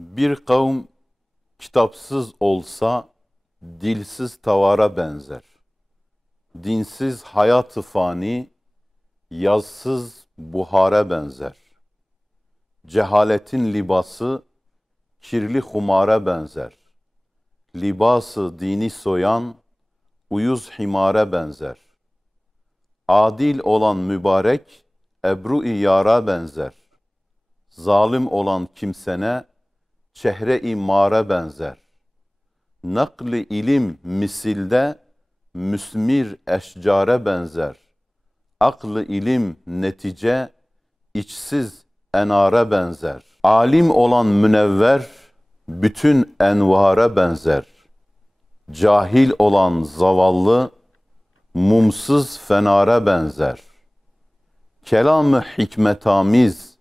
Bir kavm kitapsız olsa dilsiz tavara benzer. Dinsiz hayat-ı fani, yazsız buhara benzer. Cehaletin libası kirli humara benzer. Libası dini soyan uyuz himara benzer. Adil olan mübarek ebru-i yara benzer. Zalim olan kimsene çehre-i mara benzer. Nakli ilim misilde müsmir eşcara benzer. Aklı ilim netice içsiz enara benzer. Alim olan münevver bütün envara benzer. Cahil olan zavallı mumsuz fenara benzer. Kelam-ı hikmetamiz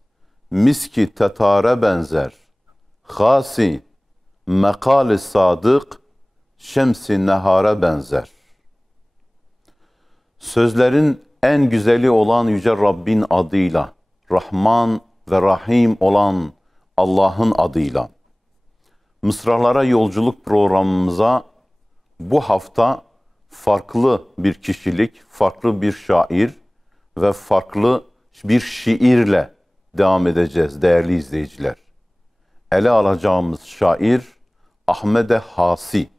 miski tetara benzer. Hasi mekal-i sadık şems-i nehara benzer. Sözlerin en güzeli olan Yüce Rabbin adıyla, Rahman ve Rahim olan Allah'ın adıyla. Mısralara yolculuk programımıza bu hafta farklı bir kişilik, farklı bir şair ve farklı bir şiirle devam edeceğiz değerli izleyiciler. Ele alacağımız şair Ahmed Hasi.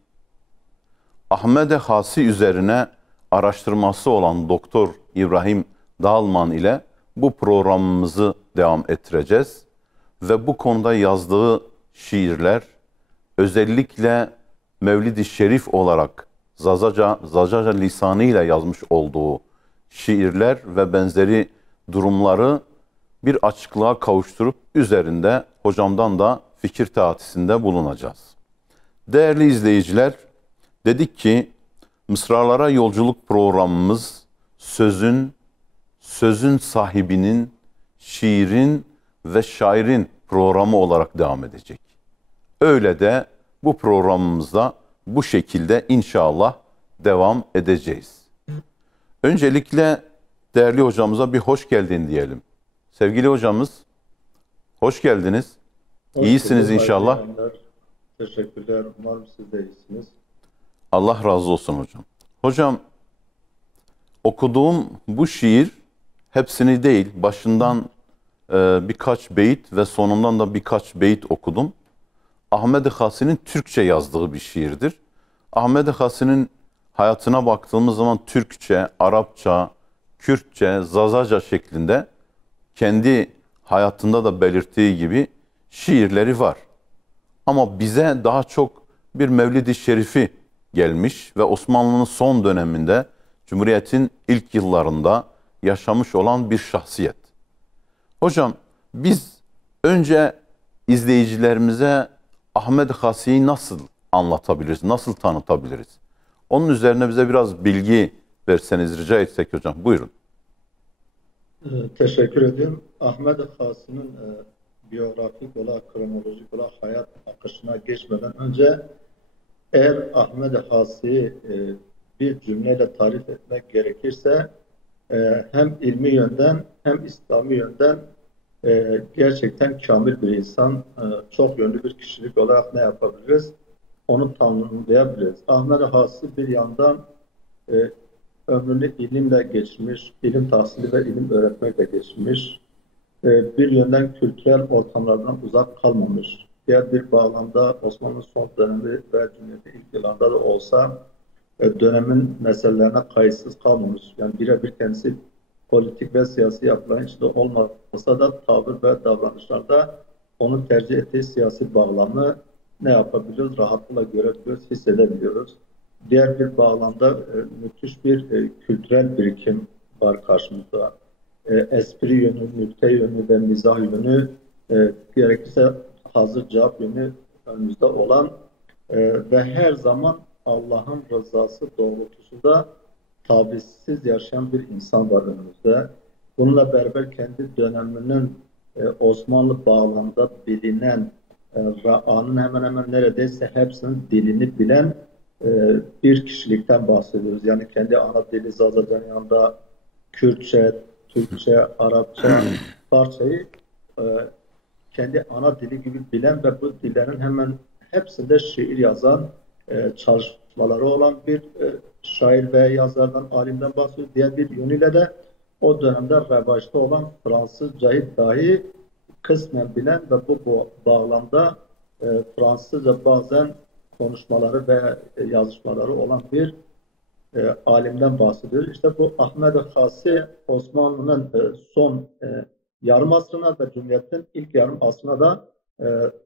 Ahmed Hasi üzerine araştırması olan Doktor İbrahim Dalman ile bu programımızı devam ettireceğiz. Ve bu konuda yazdığı şiirler özellikle Mevlid-i Şerif olarak Zacaca lisanıyla yazmış olduğu şiirler ve benzeri durumları bir açıklığa kavuşturup üzerinde hocamdan da fikir teatisinde bulunacağız. Değerli izleyiciler, dedik ki Mısralara yolculuk programımız sözün sahibinin, şiirin ve şairin programı olarak devam edecek. Öyle de bu programımızda bu şekilde inşallah devam edeceğiz. Öncelikle değerli hocamıza bir hoş geldin diyelim. Sevgili hocamız, hoş geldiniz. İyisiniz inşallah. Teşekkürler. Umarım siz de iyisiniz. Allah razı olsun hocam. Hocam, okuduğum bu şiir hepsini değil, başından birkaç beyit ve sonundan da birkaç beyit okudum. Ahmed Hasi'nin Türkçe yazdığı bir şiirdir. Ahmed Hasi'nin hayatına baktığımız zaman Türkçe, Arapça, Kürtçe, Zazaca şeklinde kendi hayatında da belirttiği gibi şiirleri var. Ama bize daha çok bir Mevlid-i Şerifi gelmiş ve Osmanlı'nın son döneminde, Cumhuriyet'in ilk yıllarında yaşamış olan bir şahsiyet. Hocam, biz önce izleyicilerimize Ahmed Hasi'yi nasıl anlatabiliriz, nasıl tanıtabiliriz? Onun üzerine bize biraz bilgi verseniz rica etsek hocam. Buyurun. Teşekkür ediyorum. Ahmed Hasi'nin biyografik olarak, kronolojik olarak hayat akışına geçmeden önce eğer Ahmed Hasi'yi bir cümleyle tarif etmek gerekirse hem ilmi yönden hem İslami yönden gerçekten kamil bir insan, çok yönlü bir kişilik olarak ne yapabiliriz? Onu tanımlayabiliriz. Ahmed Hasi bir yandan ömrünü ilimle geçmiş, ilim tahsili ve ilim öğretmekle geçmiş. Bir yönden kültürel ortamlardan uzak kalmamış. Diğer bir bağlamda Osmanlı son dönemi ve Cumhuriyet'in ilk yıllarında da olsa dönemin meselelerine kayıtsız kalmamış. Yani birebir kendisi politik ve siyasi yapıların içinde olmasa da tavır ve davranışlarda onu tercih ettiği siyasi bağlamı ne yapabiliyoruz? Rahatlıkla görebiliyoruz, hissedebiliyoruz. Diğer bir bağlamda müthiş bir kültürel birikim var karşımızda. Espri yönü, nükte yönü ve mizah yönü, gerekirse hazır cevap yönü önümüzde olan ve her zaman Allah'ın rızası doğrultusunda tavizsiz yaşayan bir insan var önümüzde. Bununla beraber kendi döneminin Osmanlı bağlamda bilinen Ra'anın hemen hemen neredeyse hepsinin dilini bilen bir kişilikten bahsediyoruz. Yani kendi ana dili Zazacan'ın yanında Kürtçe, Türkçe, Arapça, Farsçayı kendi ana dili gibi bilen ve bu dillerin hemen hepsinde şiir yazan, çalışmaları olan bir şair ve yazardan, alimden bahsediyor. Diğer bir yönüyle de o dönemde revaçta olan Fransızcayı dahi kısmen bilen ve bu bağlamda Fransızca bazen konuşmaları ve yazışmaları olan bir alimden bahsediyor. İşte bu Ahmed Hasi Osmanlı'nın son yarım asrına ve Cumhuriyet'in ilk yarım asrına da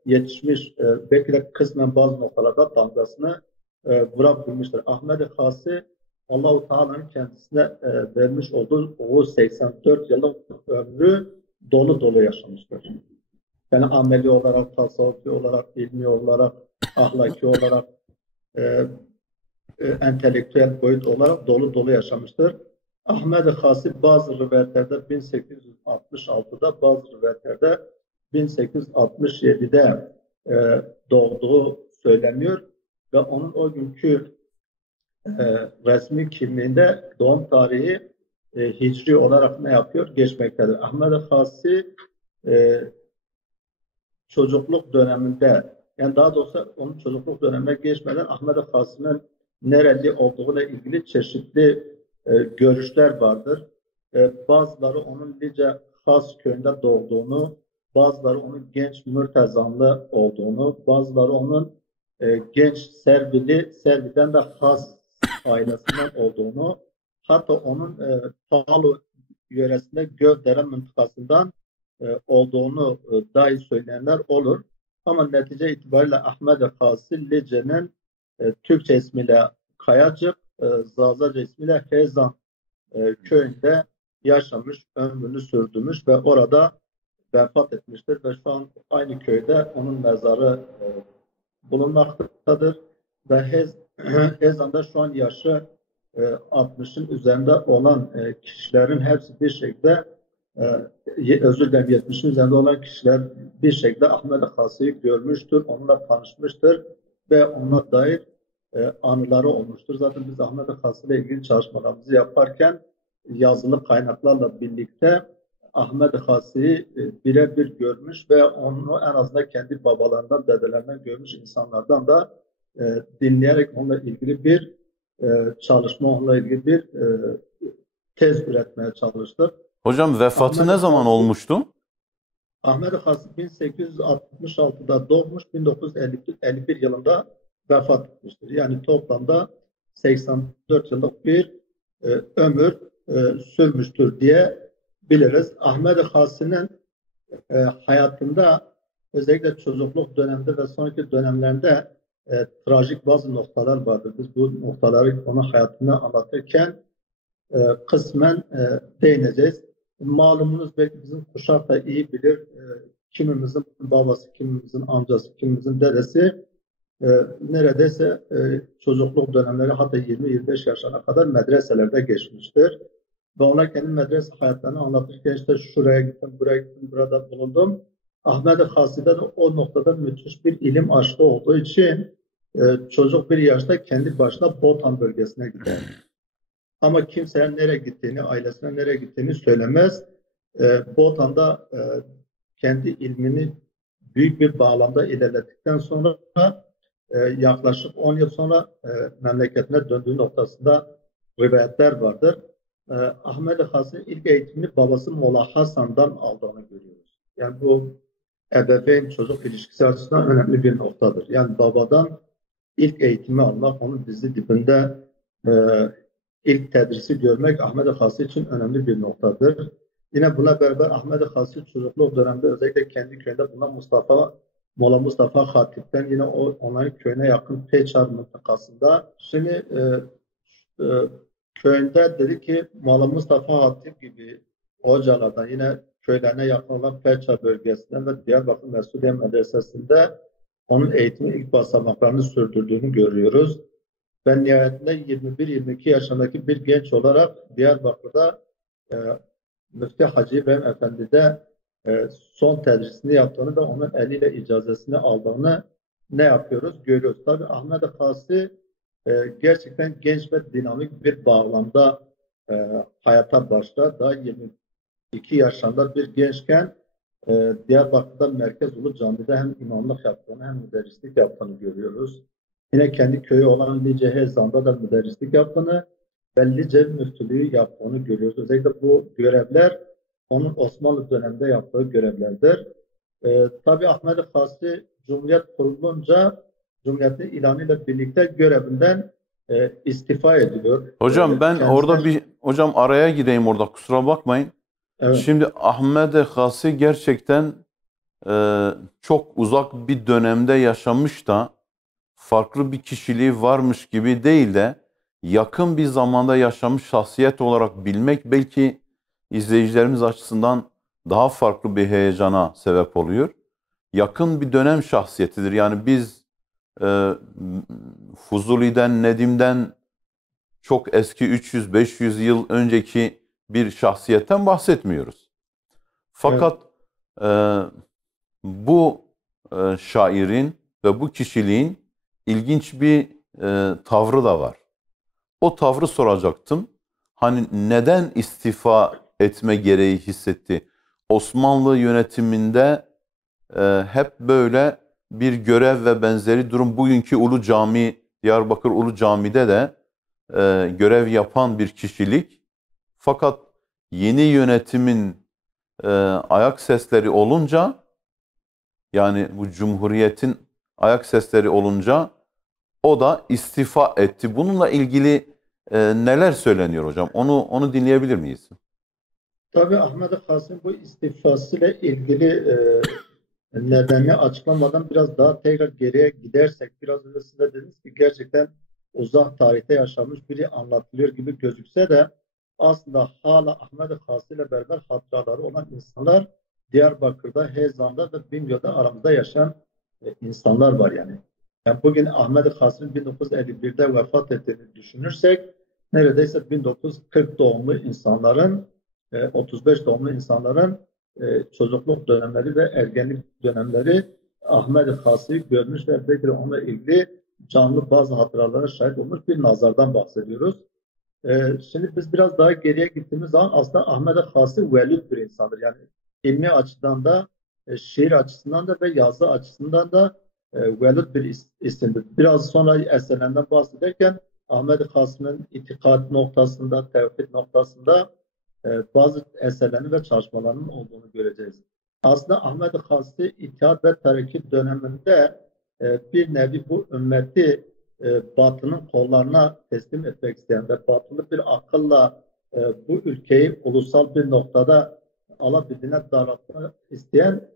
yetişmiş, belki de kısmen bazı noktalarda damgasını vurabilmiştir. Ahmed Hasi Allah-u Teala'nın kendisine vermiş olduğu o 84 yıllık ömrü dolu dolu yaşamıştır. Yani ameli olarak, tasavvufi olarak, ilmi olarak, ahlaki olarak, entelektüel boyut olarak dolu dolu yaşamıştır. Ahmed Hasi bazı rivayetlerde 1866'da, bazı rivayetlerde 1867'de doğduğu söyleniyor ve onun o günkü resmi kimliğinde doğum tarihi hicri olarak ne yapıyor? Geçmektedir. Ahmed Hasi çocukluk döneminde, yani daha doğrusu onun çocukluk dönemine geçmeden Ahmed Hasi'nin nereli olduğuyla ilgili çeşitli görüşler vardır. Bazıları onun Lice Has köyünde doğduğunu, bazıları onun genç Mürtezanlı olduğunu, bazıları onun genç Servi'den de Has ailesinden olduğunu, hatta onun Palu yöresinde Gövdere mıntıkasından olduğunu dahi söyleyenler olur. Ama netice itibariyle Ahmed Hasi Lice'nin Türkçe ismiyle Kayacık, Zazaca ismiyle Hezan köyünde yaşamış, ömrünü sürdürmüş ve orada vefat etmiştir. Ve şu an aynı köyde onun mezarı bulunmaktadır. Ve Hezan'da şu an yaşı 60'ın üzerinde olan kişilerin hepsi bir şekilde özür dilerim 70'in üzerinde olan kişiler bir şekilde Ahmed Hasi'yi görmüştür, onunla tanışmıştır ve ona dair anıları olmuştur. Zaten biz Ahmed Hasi ile ilgili çalışmalarımızı yaparken yazılı kaynaklarla birlikte Ahmed Hasi'yi birebir görmüş ve onu en azından kendi babalarından, dedelerinden görmüş insanlardan da dinleyerek onunla ilgili bir çalışma, onunla ilgili bir tez üretmeye çalıştık. Hocam vefatı ne zaman olmuştu? Ahmed Hasi 1866'da doğmuş, 1951 yılında vefat etmiştir. Yani toplamda 84 yıllık bir ömür sürmüştür diye biliriz. Ahmed Hasi'nin hayatında özellikle çocukluk döneminde ve sonraki dönemlerinde trajik bazı noktalar vardır. Biz bu noktaları onun hayatını anlatırken kısmen değineceğiz. Malumunuz belki bizim kuşak da iyi bilir. Kimimizin babası, kimimizin amcası, kimimizin dedesi neredeyse çocukluk dönemleri hatta 20-25 yaşına kadar medreselerde geçmiştir. Ve onlar kendi medrese hayatlarını anlatırken işte şuraya gittim, buraya gittim, burada bulundum. Ahmed Hasi'de de o noktada müthiş bir ilim aşkı olduğu için çocuk bir yaşta kendi başına Botan bölgesine gider. Ama kimseye nereye gittiğini, ailesine nereye gittiğini söylemez. Botan'da kendi ilmini büyük bir bağlamda ilerlettikten sonra yaklaşık 10 yıl sonra memleketine döndüğü noktasında rivayetler vardır. Ahmed Hasan'ın ilk eğitimini babası Molla Hasan'dan aldığını görüyoruz. Yani bu ebeveyn çocuk ilişkisi açısından önemli bir noktadır. Yani babadan ilk eğitimi almak, onun dizi dibinde ilk tedrisi görmek Ahmed Hasan için önemli bir noktadır. Yine buna beraber Ahmed Hasan çocukluk döneminde özellikle kendi köyünde bulunan Molla Mustafa Hatip'ten yine onların köyüne yakın Peçar mıntıkasında. Şimdi köyünde dedi ki Molla Mustafa Hatip gibi hocalardan yine köylerine yakın olan Peçar bölgesinden ve Diyarbakır Mesudiye Medresesi'nde onun eğitimi ilk basamaklarını sürdürdüğünü görüyoruz. Ben nihayetinde 21-22 yaşındaki bir genç olarak Diyarbakır'da Müftü Hacı İbrahim Efendi'de son tedrisini yaptığını ve onun eliyle icazetini aldığını ne yapıyoruz? Görüyoruz. Tabii Ahmed Hasi gerçekten genç ve dinamik bir bağlamda hayata başlar. Daha 22 yaşında bir gençken Diyarbakır'da Merkez Ulu Cami'de hem imamlık yaptığını hem müderrislik yaptığını görüyoruz. Yine kendi köyü olan Lice Hezan'da da müderrislik yaptığını ve Lice müftülüğü yaptığını görüyoruz. Özellikle bu görevler onun Osmanlı döneminde yaptığı görevlerdir. Tabii Ahmet Fasi Cumhuriyet kurulunca Cumhuriyet'in ilanıyla birlikte görevinden istifa ediyor. Hocam ben orada Kendisine hocam araya gireyim orada, kusura bakmayın. evet, Şimdi Ahmed Hasi gerçekten çok uzak bir dönemde yaşamış da farklı bir kişiliği varmış gibi değil de yakın bir zamanda yaşamış şahsiyet olarak bilmek belki izleyicilerimiz açısından daha farklı bir heyecana sebep oluyor. Yakın bir dönem şahsiyetidir. Yani biz e, Fuzuli'den, Nedim'den çok eski 300-500 yıl önceki bir şahsiyetten bahsetmiyoruz. evet, Fakat e, bu şairin ve bu kişiliğin ilginç bir tavrı da var. O tavrı soracaktım. Hani neden istifa etme gereği hissetti? Osmanlı yönetiminde hep böyle bir görev ve benzeri durum. Bugünkü Ulu Cami, Diyarbakır Ulu Cami'de de görev yapan bir kişilik. Fakat yeni yönetimin ayak sesleri olunca, yani bu Cumhuriyet'in ayak sesleri olunca o da istifa etti. Bununla ilgili neler söyleniyor hocam? Onu dinleyebilir miyiz? tabii Ahmet Kasım bu istifasıyla ilgili nedenini açıklamadan biraz daha tekrar geriye gidersek, biraz öncesinde dediniz ki gerçekten uzak tarihte yaşamış biri anlatılıyor gibi gözükse de aslında hala Ahmet Kasım ile beraber hatıraları olan insanlar Diyarbakır'da, Hezan'da ve Bingöl'de aramızda yaşayan insanlar var yani. Yani bugün Ahmet Kasım'ın 1951'de vefat ettiğini düşünürsek neredeyse 1940 doğumlu insanların 35 doğumlu insanların çocukluk dönemleri ve ergenlik dönemleri Ahmet Hasi'yi görmüş ve belki de onunla ilgili canlı bazı hatıralara şahit olmuş bir nazardan bahsediyoruz. Şimdi biz biraz daha geriye gittiğimiz zaman aslında Ahmet Hasi velid bir insandır. Yani ilmi açıdan da, şiir açısından da ve yazı açısından da velid bir isimdir. Biraz sonra eserlerinden bahsederken Ahmet Hasi'nin itikat noktasında, tevhid noktasında bazı eserlerinin ve çalışmalarının olduğunu göreceğiz. Aslında Ahmet Hasi İttihat ve Terakki döneminde bir nevi bu ümmeti Batı'nın kollarına teslim etmek isteyen ve batılı bir akılla bu ülkeyi ulusal bir noktada alabildiğine daraltmak isteyen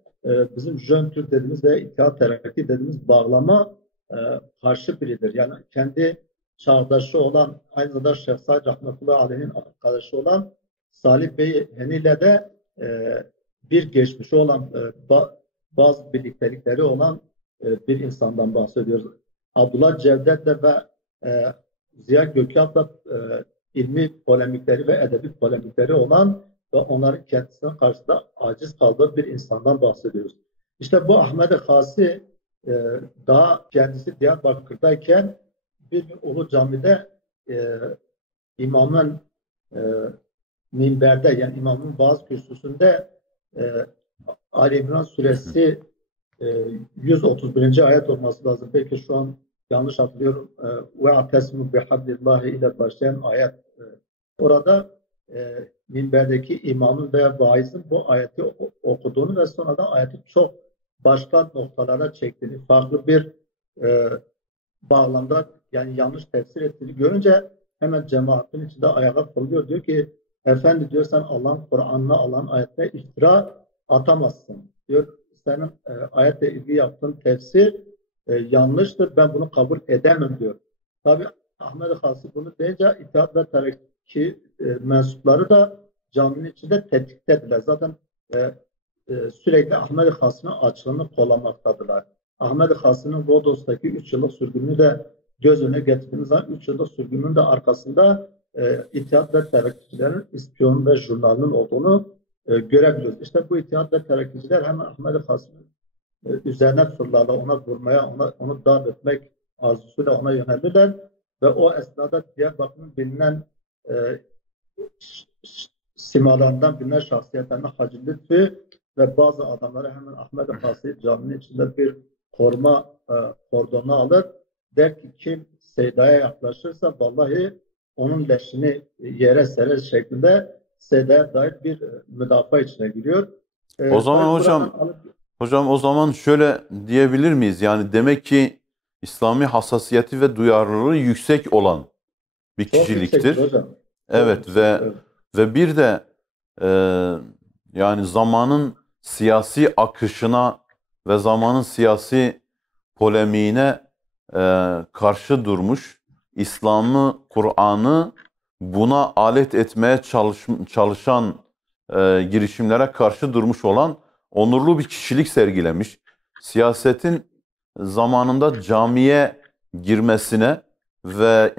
bizim Jön Türk dediğimiz ve İttihat Terakki dediğimiz bağlama e, karşı biridir. Yani kendi çağdaşı olan, aynı zamanda Şeyh Said Rahmetullahi Aleyh'in arkadaşı olan Salih Bey Heni'yle de bir geçmişi olan bazı birliktelikleri olan bir insandan bahsediyoruz. Abdullah Cevdet'le ve Ziya Gökalp'la ilmi polemikleri ve edebi polemikleri olan ve onların kendisine karşısında aciz kaldığı bir insandan bahsediyoruz. İşte bu Ahmet Hasi daha kendisi Diyarbakır'dayken bir gün Ulu Cami'de imamın e, minberde yani imamın vaaz kürsüsünde e, Ali İmran suresi 131. ayet olması lazım. Belki şu an yanlış hatırlıyorum. Ve atesmu bihablillahi ile başlayan ayet. Orada minberdeki imamın veya vaizin bu ayeti okuduğunu ve sonra da ayeti çok başka noktalara çektiğini, farklı bir e, bağlamda yani yanlış tefsir ettiğini görünce hemen cemaatin içinde ayağa fırlıyor. Diyor ki efendi diyor sen Allah'ın Kur'an'ına Allah'ın ayetine iftira atamazsın. Diyor senin ayetle ilgili yaptığın tefsir yanlıştır. Ben bunu kabul edemem diyor. Tabi Ahmet Hası bunu deyince İttihat ve Terakki mensupları da caminin içinde tetiktediler. Zaten sürekli Ahmet Hası'nın açlığını kollamaktadılar. Ahmet Hası'nın Rodos'taki 3 yıllık sürgününü de göz önüne getirdiğimiz zaman 3 yıllık sürgünün de arkasında İttihat ve Terakkicilerin ispiyon ve jurnalının olduğunu görebiliyoruz. İşte bu İttihat ve Terakkiciler hemen Ahmet Hası'nın üzerine fırlarlar, ona vurmaya, onu darp etmek arzusuyla ona yönelirler ve o esnada Diyarbakır'ın bilinen simalarından bilinen şahsiyetlerinden Hacı Lütfü ve bazı adamları hemen Ahmed Hasi caminin içinde bir koruma kordonu alır. Der ki kim Seyda'ya yaklaşırsa vallahi onun leşini yere serer şeklinde Seyda'ya dair bir müdafaa içine giriyor. O zaman Tabii buradan hocam, alıp hocam o zaman şöyle diyebilir miyiz? Yani demek ki İslami hassasiyeti ve duyarlılığı yüksek olan bir çok yüksektir kişiliktir. hocam. Çok Evet yüksek. Evet. ve bir de e, yani zamanın siyasi akışına ve zamanın siyasi polemiğine karşı durmuş, İslam'ı, Kur'an'ı buna alet etmeye çalışan girişimlere karşı durmuş olan onurlu bir kişilik sergilemiş. Siyasetin zamanında camiye girmesine ve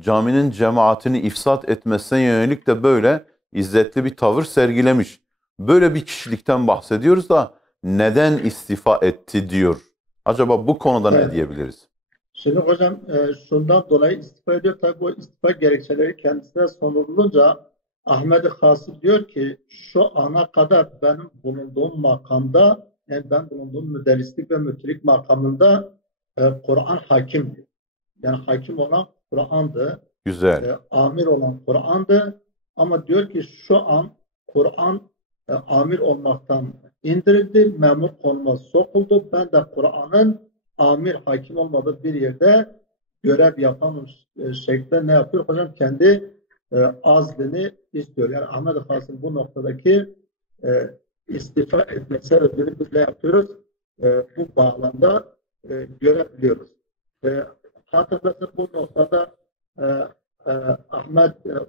caminin cemaatini ifsat etmesine yönelik de böyle izzetli bir tavır sergilemiş. Böyle bir kişilikten bahsediyoruz da neden istifa etti diyor. Acaba bu konuda ne Evet. diyebiliriz? Şimdi hocam şundan dolayı istifa ediyor. Tabii bu istifa gerekçeleri kendisine sorulunca Ahmed Hasip diyor ki şu ana kadar benim bulunduğum makamda, yani ben bulunduğum müderrislik ve müftülük makamında Kur'an hakimdi. Yani hakim olan Kur'an'dı, Güzel. amir olan Kur'an'dı. Ama diyor ki şu an Kur'an amir olmaktan indirildi, memur konuma sokuldu. Ben de Kur'an'ın amir hakim olmadığı bir yerde görev yapan şekilde ne yapıyor? Hocam kendi azlini istiyor. Yani Ahmet Hasan bu noktadaki e, istifa etme sebebini biz ne yapıyoruz? Bu bağlamda görebiliyoruz. Hatırlasın bu noktada e, e,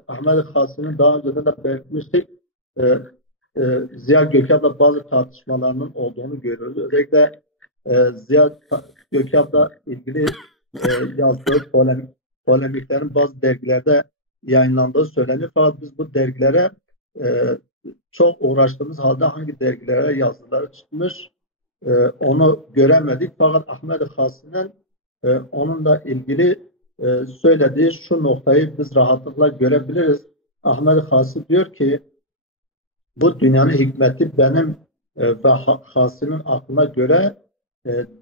Ahmet Hasan'ın daha önce de belirtmiştik. E, Ziya Gökalp'la bazı tartışmalarının olduğunu görüyoruz. Özellikle Ziya Gökalp'la ilgili yazdığı polemiklerin bazı dergilerde yayınlandığı söyleniyor. Fakat biz bu dergilere e, çok uğraştığımız halde hangi dergilere yazıları çıkmış onu göremedik. Fakat Ahmet Hasan'ın onunla ilgili söylediği şu noktayı biz rahatlıkla görebiliriz. Ahmet Hasan diyor ki bu dünyanın hikmeti benim ve Hasan'ın aklına göre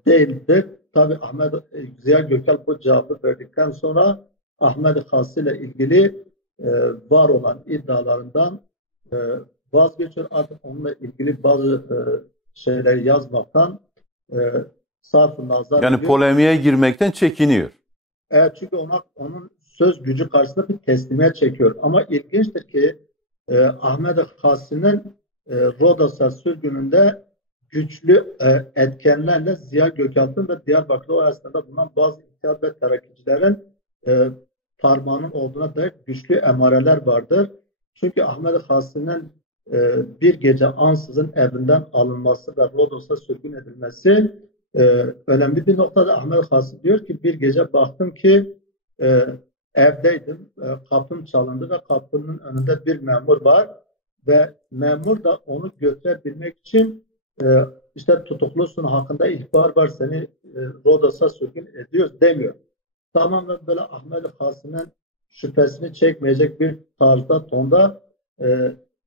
değildir. Tabi Ahmet Ziya Gökalp bu cevabı verdikten sonra Ahmet Hasan ile ilgili var olan iddialarından e, vazgeçiyor. Artık onunla ilgili bazı şeyleri yazmaktan e, sarf-ı nazar Yani ediyor. polemiğe girmekten çekiniyor. Çünkü onun söz gücü karşısında bir teslimiyet çekiyor. Ama ilginçtir ki Ahmet Hasan'ın Rodos'a sürgününde güçlü etkenlerle Ziya Gökalp'ın ve Diyarbakır arasında bulunan bazı İttihat ve Terakkiçilerin parmağının olduğuna dair güçlü emareler vardır. Çünkü Ahmet Hasan'ın bir gece ansızın evinden alınması ve Rodos'a sürgün edilmesi önemli bir noktada. Ahmet Hasan diyor ki bir gece baktım ki evdeydim, kapım çalındı ve kapının önünde bir memur var ve memur da onu götürebilmek için işte tutuklusun hakkında ihbar var seni Rodos'a sürgün ediyoruz demiyor. Tamamen böyle Ahmet Hasan'ın şüphesini çekmeyecek bir tarzda tonda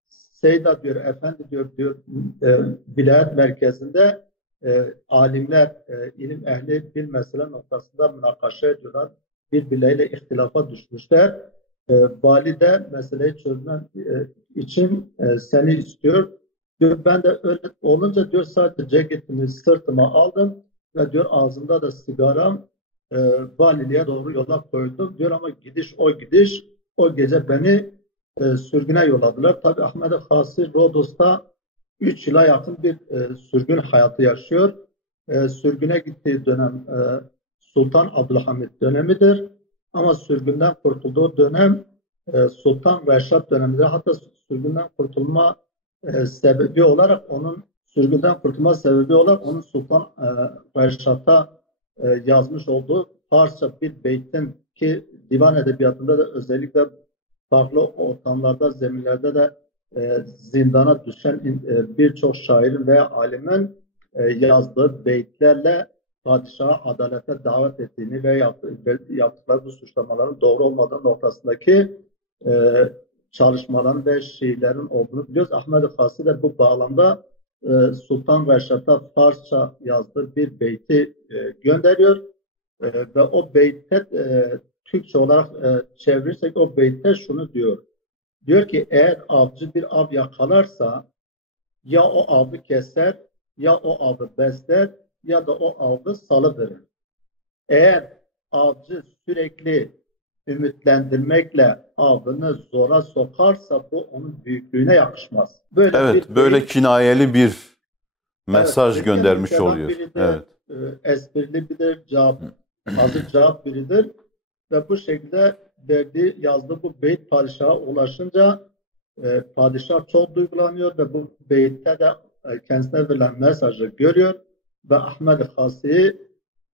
Seyda diyor, efendi diyor vilayet merkezinde alimler, ilim ehli bir mesele noktasında münakaşa ediyorlar. Birbirleriyle ihtilafa düşmüşler. Vali de meseleyi çözmen için seni istiyor. Diyor ben de öyle olunca diyor sadece ceketimi sırtıma aldım ve diyor ağzımda da sigaram valiliğe doğru yola koydum diyor ama gidiş o gece beni sürgüne yolladılar. Tabi Ahmet Hasan Rodos'ta 3 yıla yakın bir sürgün hayatı yaşıyor. Sürgüne gittiği dönem Sultan Abdülhamit dönemidir. Ama sürgünden kurtulduğu dönem Sultan Reşat dönemidir. Hatta sürgünden kurtulma sebebi olarak onun Sultan Reşat'a yazmış olduğu Farsça bir beytin ki divan edebiyatında da özellikle farklı ortamlarda, zeminlerde de zindana düşen birçok şairin veya alimin yazdığı beytlerle padişaha adalete davet ettiğini ve yaptıkları bu suçlamaların doğru olmadığı noktasındaki çalışmaların ve şiirlerin olduğunu biliyoruz. Ahmet Hasan de bu bağlamda Sultan Reşat'a Farsça yazdığı bir beyti gönderiyor. Ve o beytte Türkçe olarak çevirirsek o beytte şunu diyor. Diyor ki eğer avcı bir av yakalarsa ya o avı keser, ya o avı besler, ya da o avı salıverir. Eğer avcı sürekli ümitlendirmekle avını zora sokarsa bu onun büyüklüğüne yakışmaz. Böyle Evet, bir böyle beyit, kinayeli bir evet, mesaj hem göndermiş kelam oluyor. biridir, Evet. esprili biridir, hazır cevap biridir. Ve bu şekilde yazdığı bu beyt padişaha ulaşınca padişah çok duygulanıyor ve bu beytte de kendisine verilen mesajı görüyor ve Ahmed Hasi'yi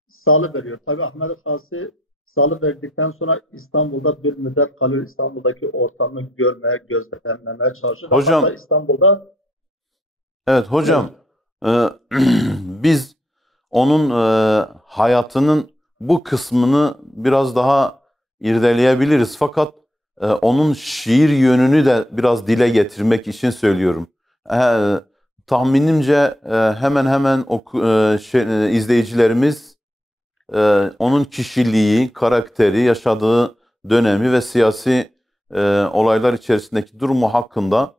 salıveriyor. Tabii Ahmed Hasi salıverdikten sonra İstanbul'da bir müddet kalıyor. İstanbul'daki ortamı görmeye, gözlemlemeye çalışıyor ve Hocam, hatta İstanbul'da evet hocam, evet, e, biz onun hayatının bu kısmını biraz daha irdeleyebiliriz. Fakat onun şiir yönünü de biraz dile getirmek için söylüyorum. Tahminimce hemen hemen izleyicilerimiz onun kişiliği, karakteri, yaşadığı dönemi ve siyasi olaylar içerisindeki durumu hakkında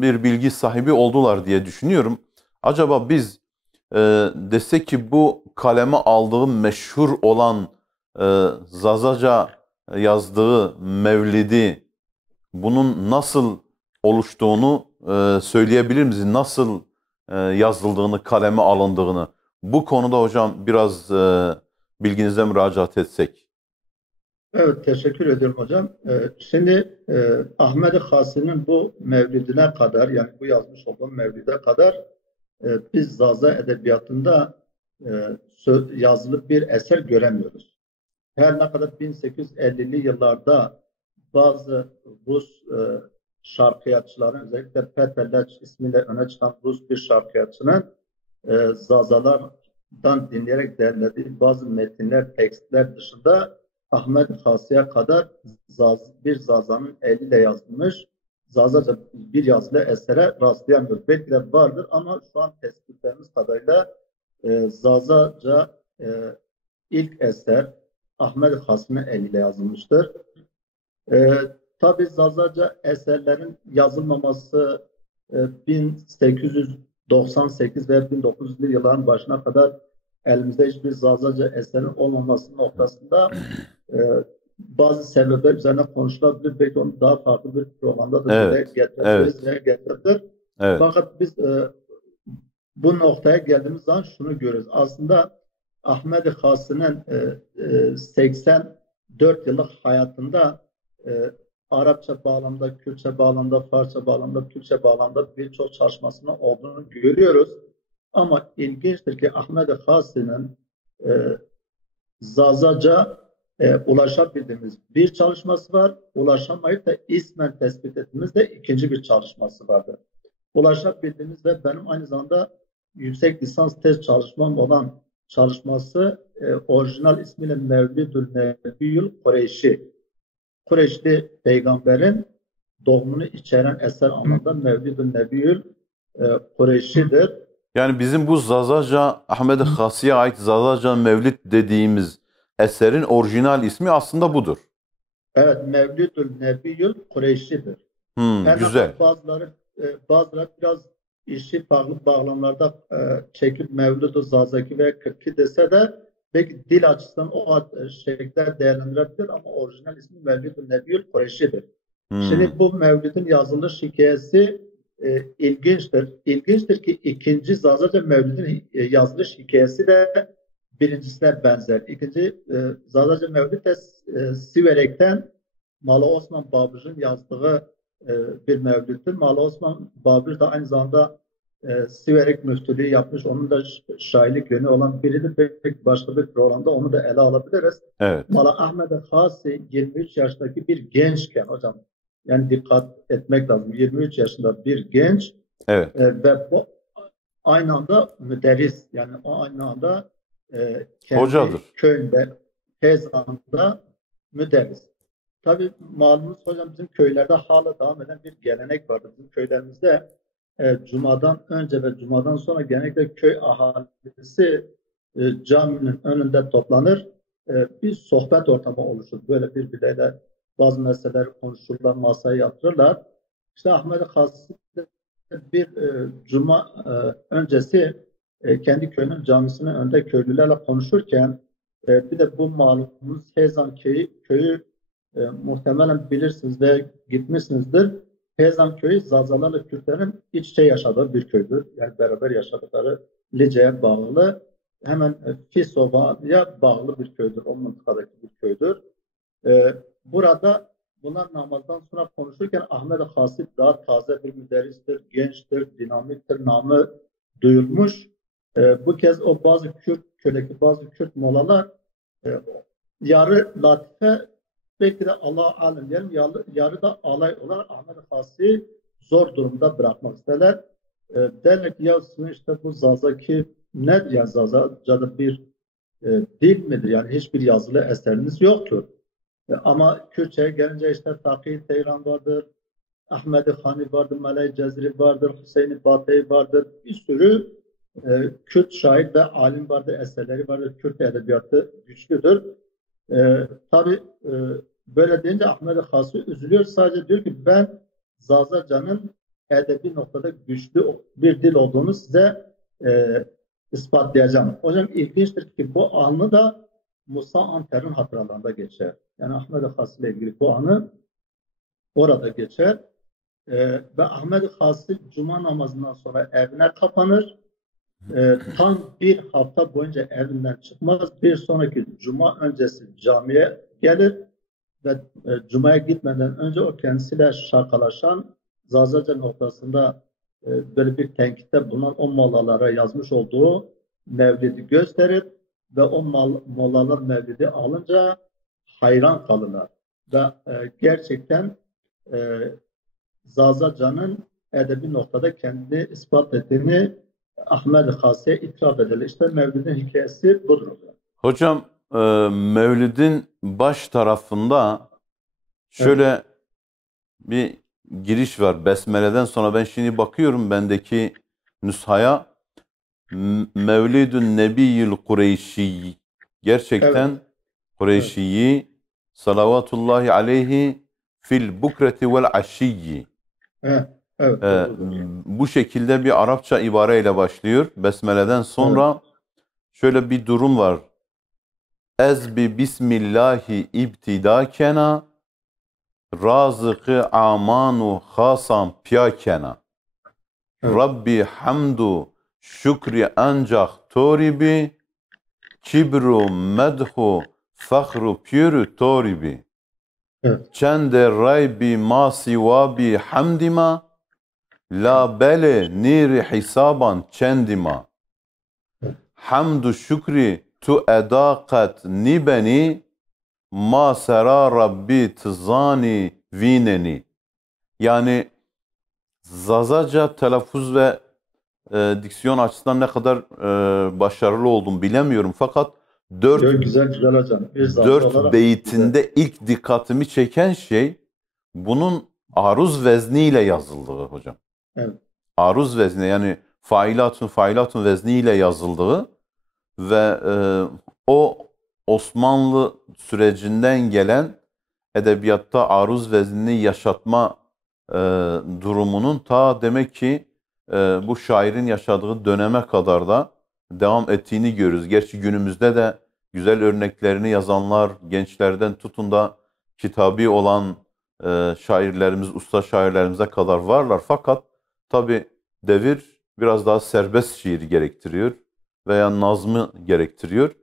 bir bilgi sahibi oldular diye düşünüyorum. Acaba biz desek ki bu kaleme aldığı meşhur olan Zazaca yazdığı Mevlidi, bunun nasıl oluştuğunu söyleyebilir misiniz? Nasıl yazıldığını, kaleme alındığını. Bu konuda hocam biraz bilginize müracaat etsek. evet, teşekkür ederim hocam. Şimdi Ahmed Hasi'nin bu mevlidine kadar yani bu yazmış olduğum mevlide kadar biz Zaza edebiyatında e, yazılı bir eser göremiyoruz. Her ne kadar 1850'li yıllarda bazı Rus şarkıyatçıların özellikle Peter Leç ismiyle öne çıkan Rus bir şarkıyatçının Zazalardan dinleyerek derlediği bazı metinler, tekstler dışında Ahmet Hasi'ye kadar bir Zaza'nın eliyle yazılmış Zazaca bir yazılı esere rastlayamıyoruz. Belki de vardır ama şu an tespitlerimiz kadarıyla Zazaca ilk eser Ahmet Hasmi eliyle yazılmıştır. E, tabii Zazaca eserlerin yazılmaması 1898 ve 1900'lü yılların başına kadar elimizde hiçbir Zazaca eserin olmaması noktasında e, bazı sebepler üzerine konuşulabilir. Belki onu daha farklı bir programda da dile Evet, getirebiliriz evet, veya getirilir. evet. Fakat biz bu noktaya geldiğimiz zaman şunu görüyoruz. Aslında Ahmed Hası'nın 84 yıllık hayatında e, Arapça bağlamda, Kürtçe bağlamda, Farsça bağlamda, Türkçe bağlamda birçok çalışmasının olduğunu görüyoruz. Ama ilginçtir ki Ahmed Hası'nın e, Zazaca ulaşabildiğimiz bir çalışması var. Ulaşamayıp da ismen tespit ettiğimiz de ikinci bir çalışması vardır. Ulaşabildiğimiz ve benim aynı zamanda yüksek lisans tez çalışmam olan çalışması orijinal ismiyle Mevlidül Nebiyyül Kureyşi. Kureyşli peygamberin doğumunu içeren eser anlamda Mevlidül Nebiyyül Kureyşi'dir. Yani bizim bu Zazaca, Ahmed Hasi'ye ait Zazaca Mevlid dediğimiz eserin orijinal ismi aslında budur. Evet, Mevlidül Nebiyyül Kureyşi'dir. Her ne Güzel. kadar bazıları biraz işi farklı bağlamlarda çekip Mevlid-i Zazaki ve Kırki dese de belki dil açısından o şekilde değerlendirebilir ama orijinal ismi Mevlid-i Nebiyyül Kureyşi'dir. Hmm. Şimdi bu Mevlid'in yazılış hikayesi ilginçtir. İlginçtir ki ikinci Zazaca Mevlid'in yazılış hikayesi de birincisine benzer. İkinci Zazaca Mevlid de Siverek'ten Malı Osman Babır'ın yazdığı bir mevlüttür. Malı Osman Babır da aynı zamanda Siverek müftülüğü yapmış. Onun da şairlik yönü olan biridir. Belki başka bir programda onu da ele alabiliriz. Evet. Mala Ahmed Hasi 23 yaşındaki bir gençken hocam yani dikkat etmek lazım. 23 yaşında bir genç Evet. ve bu aynı anda müderris yani o aynı anda kendi Hocadır. köyünde Tezan'da müderris. Tabii malumunuz hocam bizim köylerde hala devam eden bir gelenek vardır. Bizim köylerimizde Cuma'dan önce ve Cuma'dan sonra genellikle köy ahalisi caminin önünde toplanır. Bir sohbet ortamı oluşur. Böyle birbirleriyle bazı meseleler konuşurlar, masaya yatırırlar. İşte Ahmet Has bir Cuma öncesi kendi köyünün camisinin önünde köylülerle konuşurken bir de bu malumunuz Hezan köyü muhtemelen bilirsiniz ve gitmişsinizdir. Hezan köyü Zazalarla Kürtlerin iç içe yaşadığı bir köydür. Yani beraber yaşadıkları Lice'ye bağlı, hemen Fisova'ya bağlı bir köydür. O mıntıkadaki bir köydür. Burada bunlar namazdan sonra konuşurken Ahmet Hasip daha taze bir müderristir, gençtir, dinamiktir, namı duyulmuş. Bu kez o bazı köydeki bazı Kürt molalar yarı latife, belki de Allah alem diyelim, yarı da alay olarak Ahmet Hasip'i zor durumda bırakmak isterler. Derler ki ya işte bu Zazaki ne, yani Zazaca'da bir dil midir? Yani hiçbir yazılı eseriniz yoktur. Ama Kürtçe'ye gelince işte Taki Teyran vardır, Ahmet-i Hani vardır, Melek Cezri vardır, Hüseyin-i Batey vardır. Bir sürü Kürt şair ve alim vardır, eserleri vardır. Kürt edebiyatı güçlüdür. Tabii böyle deyince Ahmet-i Hası üzülüyor. Sadece diyor ki ben Zazaca'nın edebi noktada güçlü bir dil olduğunu size ispatlayacağım. Hocam ilginçtir ki bu anı da Musa Anter'in hatıralarında geçer. Yani Ahmet-i Hası ile ilgili bu anı orada geçer. Ve Ahmet-i Hası Cuma namazından sonra evine kapanır. Tam bir hafta boyunca evinden çıkmaz. Bir sonraki Cuma öncesi camiye gelir ve Cuma'ya gitmeden önce o kendisiyle şakalaşan Zazaca noktasında böyle bir tenkitte bulunan o mollalara yazmış olduğu mevlidi gösterir ve o mollalar mevlidi alınca hayran kalırlar. Ve gerçekten Zazaca'nın edebi noktada kendini ispat ettiğini Ahmet Hasi'ye itiraf edilir. İşte Mevlid'in hikayesi budur. Hocam Mevlid'in baş tarafında şöyle bir giriş var. Besmele'den sonra ben şimdi bakıyorum bendeki nüshaya. Mevlidün Nebiyyül Kureyşi. Gerçekten Kureyşi'yi salavatullahi aleyhi fil bukreti vel aşiyyi. Bu şekilde bir Arapça ibareyle başlıyor. Besmele'den sonra şöyle bir durum var. Ezbi bismillahi ibtidakena razıkı amanu hasan piyakena Rabbi hamdu şükri ancak toribi kibru medhu fakhru pürü toribi çende raybi ma sivabi hamdima la bele niri hisaban çendima hamdu şükri tu edaqat nibeni ma sera rabbi tzani vineni. Yani Zazaca telaffuz ve diksiyon açısından ne kadar başarılı oldum bilemiyorum. Fakat dört beytinde ilk dikkatimi çeken şey bunun aruz vezniyle yazıldığı hocam. Evet. Aruz vezni, yani failatun vezniyle yazıldığı ve o Osmanlı sürecinden gelen edebiyatta aruz veznini yaşatma durumunun ta demek ki bu şairin yaşadığı döneme kadar da devam ettiğini görürüz. Gerçi günümüzde de güzel örneklerini yazanlar, gençlerden tutun da kitabi olan şairlerimiz, usta şairlerimize kadar varlar. Fakat tabi devir biraz daha serbest şiir gerektiriyor veya nazmı gerektiriyor.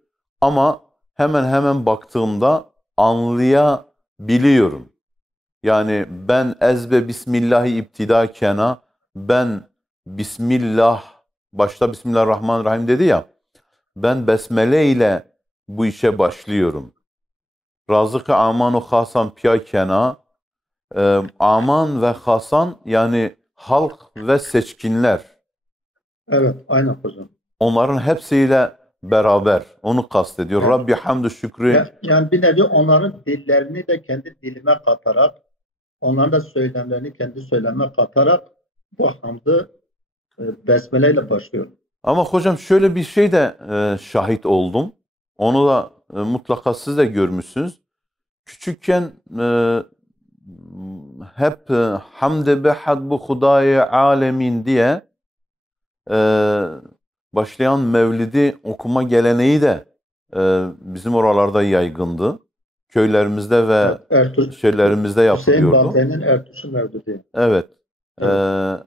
Ama hemen baktığımda anlayabiliyorum. Yani ben ezbe bismillahi ibtidakena, ben bismillah, başta Bismillahirrahmanirrahim dedi ya, ben besmele ile bu işe başlıyorum. Razık-ı amanu hasan piyakena, aman ve hasan yani halk ve seçkinler. Evet, aynen hocam. Onların hepsiyle beraber onu kastediyor. Evet. Rabbi hamdü şükrü. Yani bir nevi onların dillerini de kendi dilime katarak, onların da söylemlerini kendi söylemime katarak bu hamdı Besmele ile başlıyor. Ama hocam şöyle bir şey de şahit oldum. Onu da mutlaka siz de görmüşsünüz. Küçükken hep hamd be hadbu Hudayi alemin diye e, başlayan mevlidi okuma geleneği de bizim oralarda yaygındı. Köylerimizde ve Evet, Ertuğrul, şeylerimizde Hüseyin yapılıyordu. Bahçeli'nin Ertuğrul Mevlidi. Evet. E, Evet.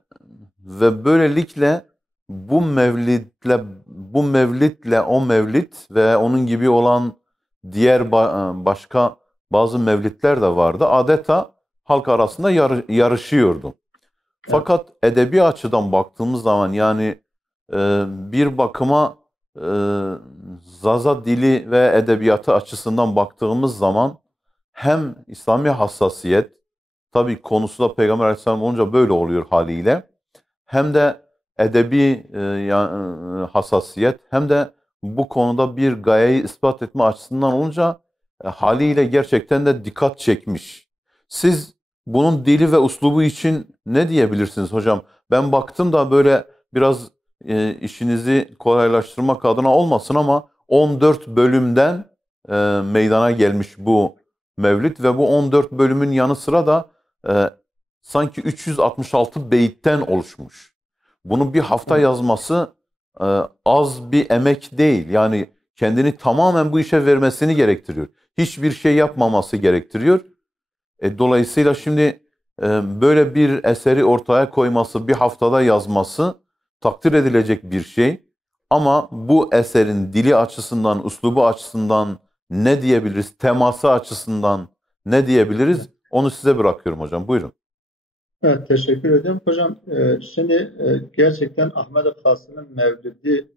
ve böylelikle bu mevlitle o mevlit ve onun gibi olan diğer başka bazı mevlitler de vardı. Adeta halk arasında yarışıyordu. Evet. Fakat edebi açıdan baktığımız zaman yani bir bakıma e, Zaza dili ve edebiyatı açısından baktığımız zaman hem İslami hassasiyet, tabii konusu da Peygamber Aleyhisselam olunca böyle oluyor haliyle, hem de edebi hassasiyet hem de bu konuda bir gayeyi ispat etme açısından olunca haliyle gerçekten de dikkat çekmiş. Siz bunun dili ve uslubu için ne diyebilirsiniz hocam? Ben baktım da böyle biraz işinizi kolaylaştırmak adına olmasın ama 14 bölümden meydana gelmiş bu mevlid ve bu 14 bölümün yanı sıra da e, sanki 366 beyitten oluşmuş. Bunu bir hafta Evet. yazması az bir emek değil. Yani kendini tamamen bu işe vermesini gerektiriyor. Hiçbir şey yapmaması gerektiriyor. Dolayısıyla şimdi böyle bir eseri ortaya koyması, bir haftada yazması takdir edilecek bir şey. Ama bu eserin dili açısından, üslubu açısından ne diyebiliriz, teması açısından ne diyebiliriz? Onu size bırakıyorum hocam. Buyurun. Evet, teşekkür ederim. Hocam, şimdi gerçekten Ahmet Kasım'ın Mevlidi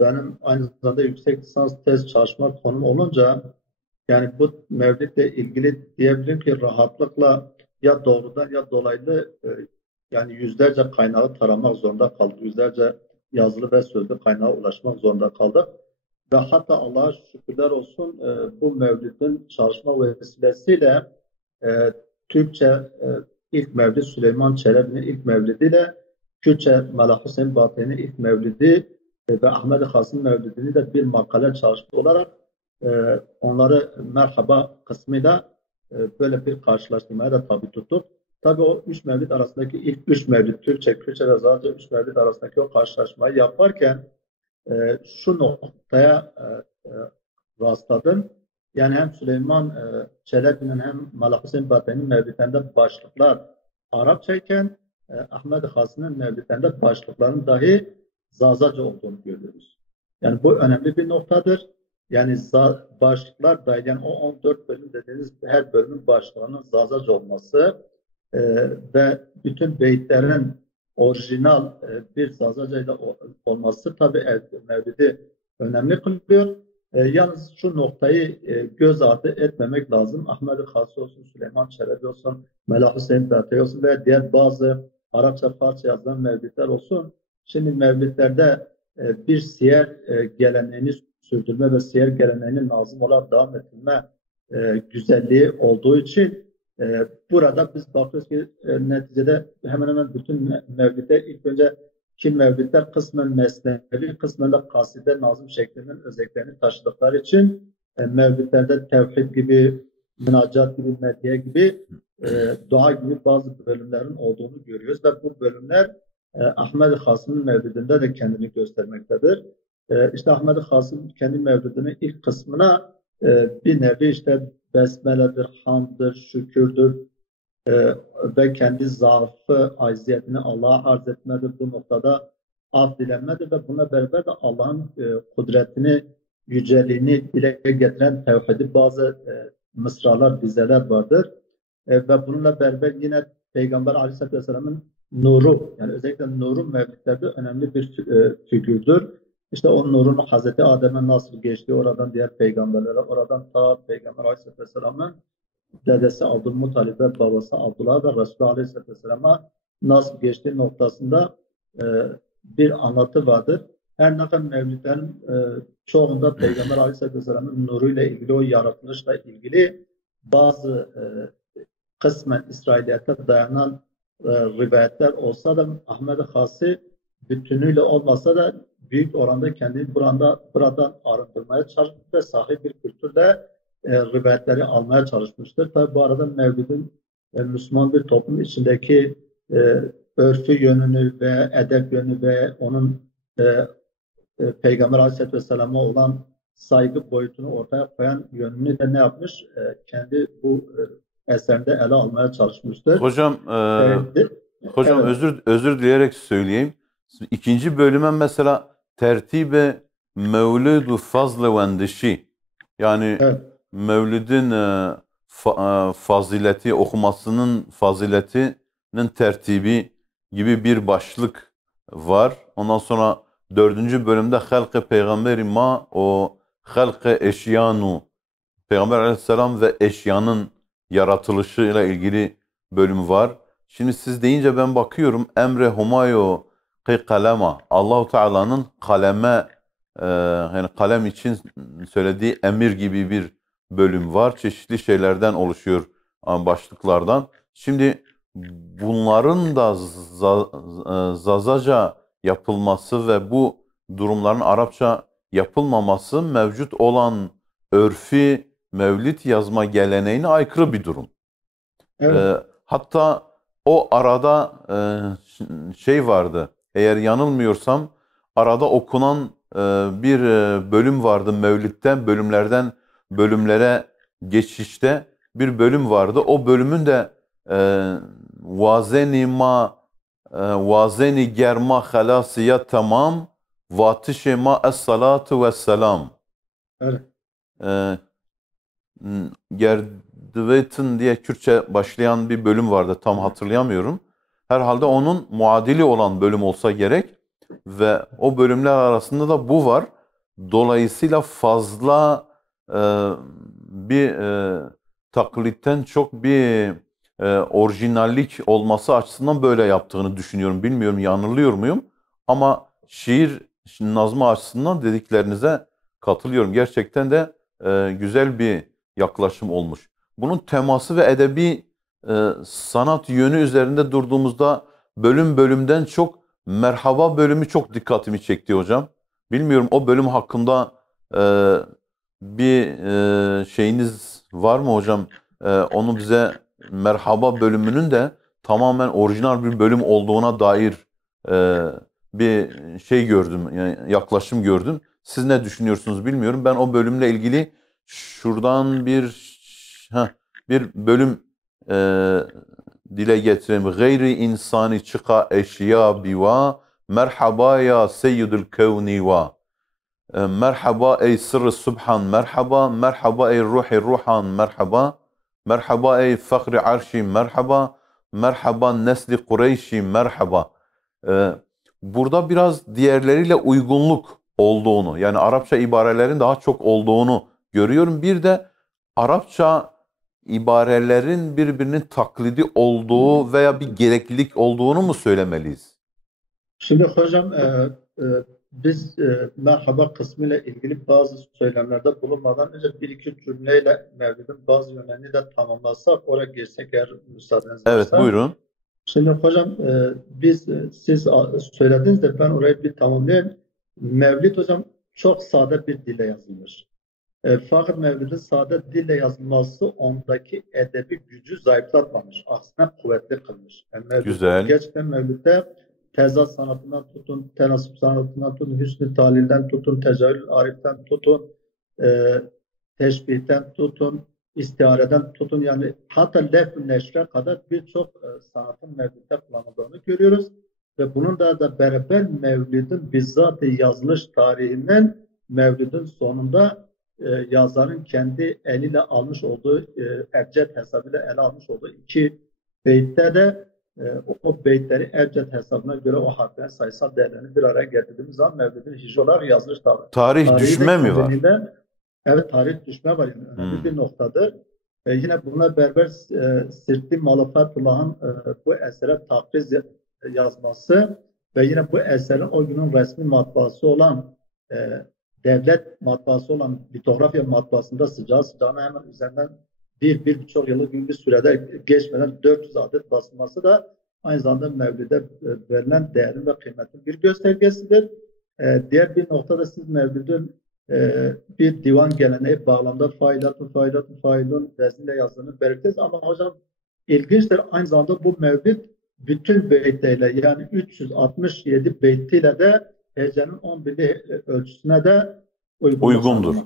benim aynı zamanda yüksek lisans tez çalışma konum olunca yani bu Mevlid'le ilgili diyebilirim ki rahatlıkla ya doğrudan ya dolaylı yani yüzlerce kaynağı taramak zorunda kaldık. Yüzlerce yazılı ve sözlü kaynağa ulaşmak zorunda kaldık. Ve hatta Allah'a şükürler olsun bu Mevlid'in çalışma vesilesiyle e, Türkçe ilk Mevlid Süleyman Çelebi'nin ilk Mevlidiyle Kürtçe Melih Hüseyin Batı'nın ilk Mevlidi ve Ahmet Hasım Mevlidi'ni de bir makale çalışma olarak onları merhaba kısmıyla böyle bir karşılaştırmaya da tabi tuttuk. Tabi o üç mevlid arasındaki ilk üç mevlid Türkçe, Kürtçe ve Zazaca üç mevlid arasındaki o karşılaşmayı yaparken şu noktaya rastladım. Yani hem Süleyman Çelebi'nin hem Malak Hüseyin Batı'nın mevlidlerinde başlıklar Arapçayken Ahmet Hasan'ın mevlidlerinde başlıkların dahi Zazaca olduğunu görüyoruz. Yani bu önemli bir noktadır. Yani başlıklar dahil yani o 14 bölüm dediğiniz her bölümün başlığının Zazaca olması ve bütün beyitlerin orijinal bir Zazaca ile olması tabii Mevlid'i önemli kılıyor. Yalnız şu noktayı göz ardı etmemek lazım. Ahmet-i Hası olsun, Süleyman Çelebi olsun, Melih Hüseyin Bertay olsun ve diğer bazı Arapça, Farsça yazılan mevlidler olsun. Şimdi mevlidlerde bir siyer geleneğini sürdürme ve siyer geleneğinin lazım olarak devam ettirme güzelliği olduğu için burada biz bakıyoruz ki neticede hemen hemen bütün mevlidler ilk önce ki mevlidler kısmen mesnevi, kısmen de kaside nazım şeklinin özelliklerini taşıdıkları için mevlidlerde tevhid gibi, münacat gibi, medhiye gibi, dua gibi bazı bölümlerin olduğunu görüyoruz ve bu bölümler Ahmet-i Hasım'ın mevlidinde de kendini göstermektedir. İşte Ahmet-i Hasım kendi mevlidinin ilk kısmına bir nevi işte besmeledir, hamdır, şükürdür, ve kendi zaafı, acziyetini Allah'a arz etmedir. Bu noktada af dilenmedir ve buna beraber de Allah'ın kudretini, yüceliğini dile getiren tevhidi bazı mısralar, dizeler vardır. Ve bununla beraber yine Peygamber Aleyhisselatü Vesselam'ın nuru, yani özellikle nurun mevlidlerde önemli bir figürdür. İşte o nurun Hazreti Adem'e nasıl geçtiği, oradan diğer peygamberlere, oradan ta Peygamber Aleyhisselatü Vesselam'ın dedesi Abdülmuttalib ve babası Abdullah da Resulullah Aleyhisselatü Vesselam'a nasıl geçtiği noktasında e, bir anlatı vardır. Her ne kadar mevlidlerin çoğunda Peygamber Aleyhisselatü Vesselam'ın nuruyla ilgili, o yaratılışla ilgili bazı kısmen İsrailiyete dayanan rivayetler olsa da Ahmet-i Hasi bütünüyle olmasa da büyük oranda kendini buradan arındırmaya çalışmış ve sahip bir kültürle rivayetleri almaya çalışmıştır. Tabi bu arada Mevlid'in Müslüman bir toplum içindeki e, örfü yönünü ve edep yönü ve onun Peygamber Aleyhisselatü Vesselam'a olan saygı boyutunu ortaya koyan yönünü de ne yapmış? Kendi bu eserinde ele almaya çalışmıştır. Hocam, hocam Evet, özür dileyerek söyleyeyim. İkinci bölüme mesela tertibe Mevlid-u Fazl ve Endişi, yani evet, Mevlid'in fazileti, okumasının faziletinin tertibi gibi bir başlık var. Ondan sonra dördüncü bölümde halk-ı peygamberi ma o halk-ı eşyanu, Peygamber aleyhisselam ve eşyanın yaratılışıyla ilgili bölüm var. Şimdi siz deyince ben bakıyorum, emre humayo kı kalema, Allahu Teala'nın kaleme, yani kalem için söylediği emir gibi bir bölüm var. Çeşitli şeylerden oluşuyor, başlıklardan. Şimdi bunların da Zazaca yapılması ve bu durumların Arapça yapılmaması mevcut olan örfi mevlid yazma geleneğine aykırı bir durum. evet. Hatta o arada şey vardı, eğer yanılmıyorsam arada okunan bir bölüm vardı Mevlid'den, bölümlere geçişte bir bölüm vardı. O bölümün de vazeni germa halasiye tamam vatişe ma es-salatu vesselam. Evet. Gerdwetin diye Kürtçe başlayan bir bölüm vardı. Tam hatırlayamıyorum. Herhalde onun muadili olan bölüm olsa gerek. Ve o bölümler arasında da bu var. Dolayısıyla fazla bir taklitten çok bir orijinallik olması açısından böyle yaptığını düşünüyorum. Bilmiyorum yanılıyor muyum? Ama şiir nazmı açısından dediklerinize katılıyorum. Gerçekten de güzel bir yaklaşım olmuş. Bunun teması ve edebi sanat yönü üzerinde durduğumuzda bölümden çok merhaba bölümü çok dikkatimi çekti hocam. Bilmiyorum, o bölüm hakkında e, bir şeyiniz var mı hocam? Onu bize, merhaba bölümünün de tamamen orijinal bir bölüm olduğuna dair e, bir şey gördüm, yani yaklaşım gördüm. Siz ne düşünüyorsunuz bilmiyorum. Ben o bölümle ilgili şuradan bir bölüm e, dile getireyim. Gayri insani çıka eşya biva merhaba ya seyyidül kevni va. Merhaba ey sırrı subhan merhaba. Merhaba ey ruhi ruhan merhaba. Merhaba ey fakri arşi merhaba. Merhaba nesli Kureyşi merhaba. Burada biraz diğerleriyle uygunluk olduğunu, yani Arapça ibarelerin daha çok olduğunu görüyorum. Bir de Arapça ibarelerin birbirinin taklidi olduğu veya bir gereklilik olduğunu mu söylemeliyiz? Şimdi hocam biz merhaba kısmıyla ilgili bazı söylemlerde bulunmadan önce bir iki cümleyle Mevlid'in bazı yönlerini de tamamlasak oraya geçsek eğer müsaadeniz Evet, varsa. buyurun. Şimdi hocam siz söylediniz de ben orayı bir tamamlayayım. Mevlid hocam çok sade bir dille yazılmış. Fakat Mevlid'in sade dille yazılması ondaki edebi gücü zayıflatmamış. Aksine kuvvetli kılmış. Yani Güzel. gerçekten Mevlid'de tezat sanatından tutun, tenasüp sanatından tutun, hüsnü talilden tutun, tecahül ariften tutun, e, teşbihten tutun, istihareden tutun. Yani hatta lef-ü neşre kadar birçok sanatın Mevlid'de kullanıldığını görüyoruz. Ve bunun da beraber Mevlid'in bizzat yazılış tarihinden Mevlid'in sonunda yazarın kendi eliyle almış olduğu ebced hesabıyla ele almış olduğu iki beytte de o beytleri ebced hesabına göre o harflerin sayısal değerlerini bir araya getirdiğimiz zaman Mevlid'in hicrolar yazılış Tarih tarihi de düşme mi var? kendiliğinden evet tarih düşme var yani önemli bir noktadır. Yine bununla beraber Sirti Malafatullah'ın bu esere takriz yazması ve yine bu eserin o günün resmi matbaası olan devlet matbaası olan litografya matbaasında sıcağı sıcağına hemen üzerinden bir buçuk yıllık bir sürede geçmeden 400 adet basılması da aynı zamanda Mevlid'e verilen değerin ve kıymetin bir göstergesidir. Diğer bir noktada siz Mevlid'in bir divan geleneği bağlamda faydun vezninde yazdığını belirttiniz. Ama hocam ilginçtir, aynı zamanda bu Mevlid bütün beytleriyle, yani 367 beytiyle de hecenin 11'li ölçüsüne de Uygundur.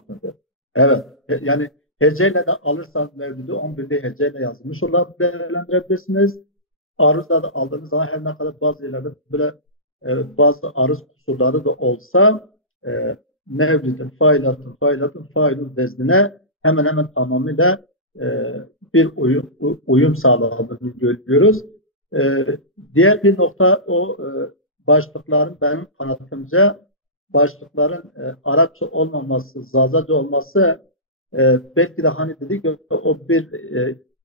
Evet. Yani heceyle de alırsanız Mevlid'i 11'li heceyle yazılmış olarak değerlendirebilirsiniz. Arızla da aldığınız zaman her ne kadar bazı yerlerde böyle bazı arız kusurları da olsa Mevlid'in failun veznine hemen hemen tamamıyla bir uyum sağladığını görüyoruz. Diğer bir nokta o başlıkların, benim kanaatimce başlıkların Arapça olmaması, Zazaca olması belki de hani dedik o bir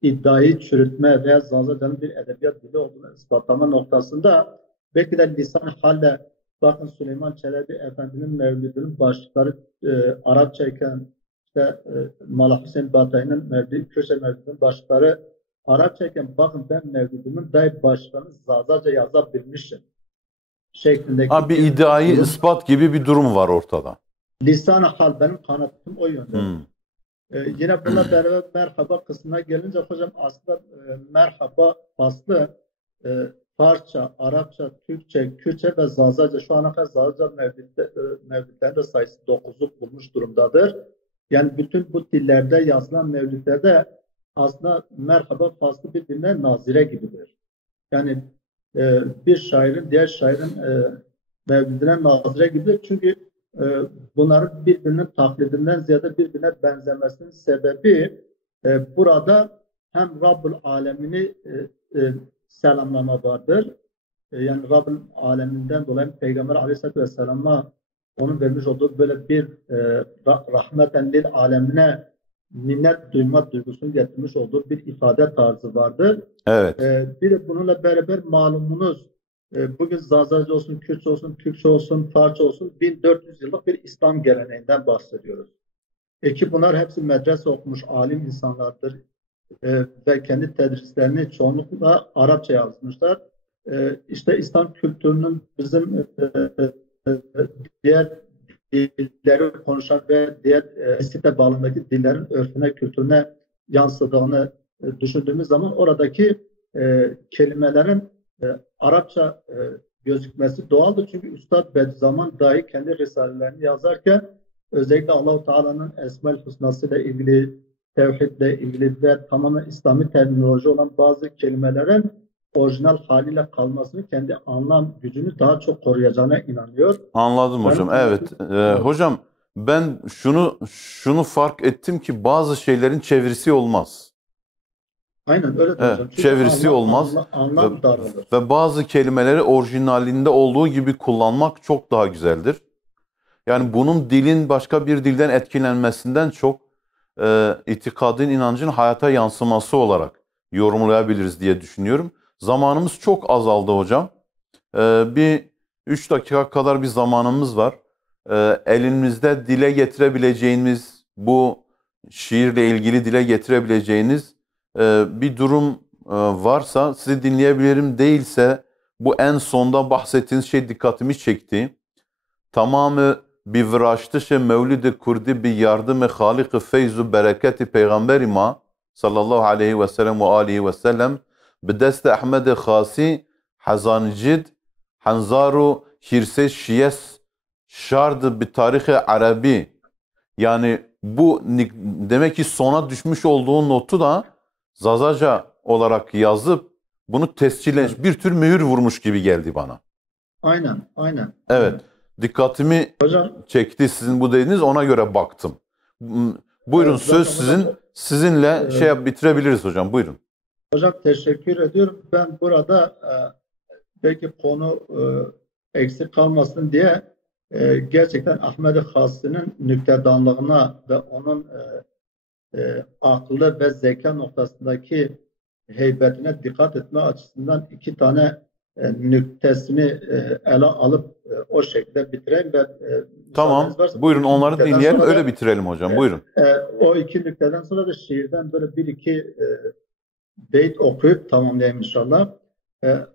iddiayı çürütme veya Zazaca'nın bir edebiyat dili olduğunu ispatlama noktasında belki de lisan halle, bakın Süleyman Çelebi Efendi'nin Mevlid'inin başlıkları Arapça iken, işte Malak Hüseyin Batayi'nin Mevlid, Köşe Mevlid'inin başlıkları Arapça iken bakın ben Mevlid'imin dahi başlıklarını Zazaca yazabilmişim şeklindeki Bir iddiayı ispat gibi bir durum var ortada. Lisan-ı hal, benim kanaatim o yönde. Yine bununla beraber merhaba kısmına gelince hocam aslında merhaba faslı Farsça, Arapça, Türkçe, Kürtçe ve Zazaca, şu ana kadar Zazaca mevlidlerinde sayısı 9'u bulmuş durumdadır. Yani bütün bu dillerde yazılan mevlidlerde aslında merhaba faslı birbirine nazire gibidir. Yani bir şairin diğer şairin mevlidine nazire gibidir. Çünkü bunların birbirinin taklidinden ziyade birbirine benzemesinin sebebi burada hem Rabbül Alemini selamlama vardır. Yani Rabbül Aleminden dolayı Peygamber Aleyhisselatü Vesselam'a onun vermiş olduğu böyle bir rahmeten lil alemine minnet duyma duygusunu getirmiş olduğu bir ifade tarzı vardır. Evet. Bir de bununla beraber malumunuz bugün Zazaca olsun, Kürtçe olsun, Türkçe olsun, Farsça olsun 1400 yıllık bir İslam geleneğinden bahsediyoruz. Ki bunlar hepsi medrese okumuş alim insanlardır ve kendi tedrislerini çoğunlukla Arapça yazmışlar. İşte İslam kültürünün bizim diğer dilleri konuşan ve diğer site bağlamındaki dillerin örfüne, kültürüne yansıdığını düşündüğümüz zaman oradaki kelimelerin Arapça gözükmesi doğaldır. Çünkü Üstad Bediüzzaman dahi kendi risalelerini yazarken özellikle Allah-u Teala'nın Esma-ül Hüsnası ile ilgili, tevhidle ilgili ve tamamen İslami terminoloji olan bazı kelimelerin orijinal haliyle kalmasını, kendi anlam gücünü daha çok koruyacağına inanıyor. Anladım hocam. Evet. Hocam ben şunu fark ettim ki bazı şeylerin çevirisi olmaz. Aynen öyle hocam. Evet, çevirisi olmaz. Anlam daralır. Ve bazı kelimeleri orijinalinde olduğu gibi kullanmak çok daha güzeldir. Yani bunun dilin başka bir dilden etkilenmesinden çok itikadın, inancın hayata yansıması olarak yorumlayabiliriz diye düşünüyorum. Zamanımız çok azaldı hocam. Bir 3 dakika kadar bir zamanımız var. Elinizde dile getirebileceğiniz, bu şiirle ilgili dile getirebileceğiniz bir durum varsa sizi dinleyebilirim. Değilse bu en sonda bahsettiğiniz şey dikkatimi çekti. Tamamı bir vıraştışı Mevlid-i Kurdi bir yardım-ı Halik-i feyzu bereketi Peygamberi ma sallallahu aleyhi ve sellem ve aleyhi ve sellem بدست احمد خاصی حزانجد حنزارو hirse şiyes şardı bir tarihi Arabi. Yani bu demek ki sona düşmüş olduğu notu da Zazaca olarak yazıp bunu tescillemiş, bir tür mühür vurmuş gibi geldi bana. Aynen. Evet. Dikkatimi çekti sizin bu dediğiniz, ona göre baktım. Buyurun, söz sizin. Sizinle bitirebiliriz hocam. Buyurun. Hocam teşekkür ediyorum. Ben burada belki konu eksik kalmasın diye gerçekten Ahmed-i Khasi'nin nüktedanlığına ve onun akıllı ve zeka noktasındaki heybetine dikkat etme açısından 2 tane nüktesini ele alıp o şekilde bitireyim. Tamam. Buyurun onları dinleyelim. Öyle bitirelim hocam. Buyurun. O 2 nükteden sonra da şiirden böyle 1-2 beyt okuyup tamamlayayım inşallah.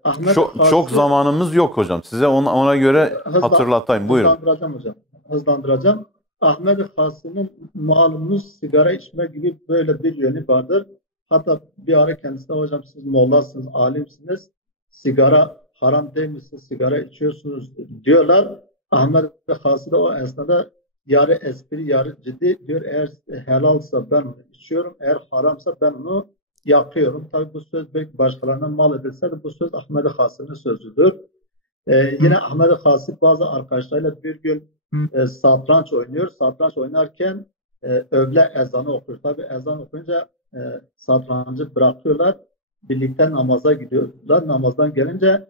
Ahmet Çok Hasi zamanımız yok hocam. Size ona göre hatırlatayım. Buyurun. hızlandıracağım hocam. Hızlandıracağım. Ahmet Hasi'nin malumunuz sigara içme gibi böyle bir yönü vardır. Hatta bir ara kendisine hocam siz mollasınız, alimsiniz. Sigara haram değil mi? Siz sigara içiyorsunuz diyorlar. Ahmet Hasi de o esnada yarı espri yarı ciddi diyor. Eğer helalsa ben onu içiyorum. Eğer haramsa ben onu yakıyorum. Tabii bu söz belki başkalarına mal edilse de bu söz Ahmet Hasi'nin sözüdür. Yine Ahmet Hasi bazı arkadaşlarıyla bir gün satranç oynuyor. Satranç oynarken öğle ezanı okuyor. Tabii ezan okuyunca satrancı bırakıyorlar. Birlikte namaza gidiyorlar. Namazdan gelince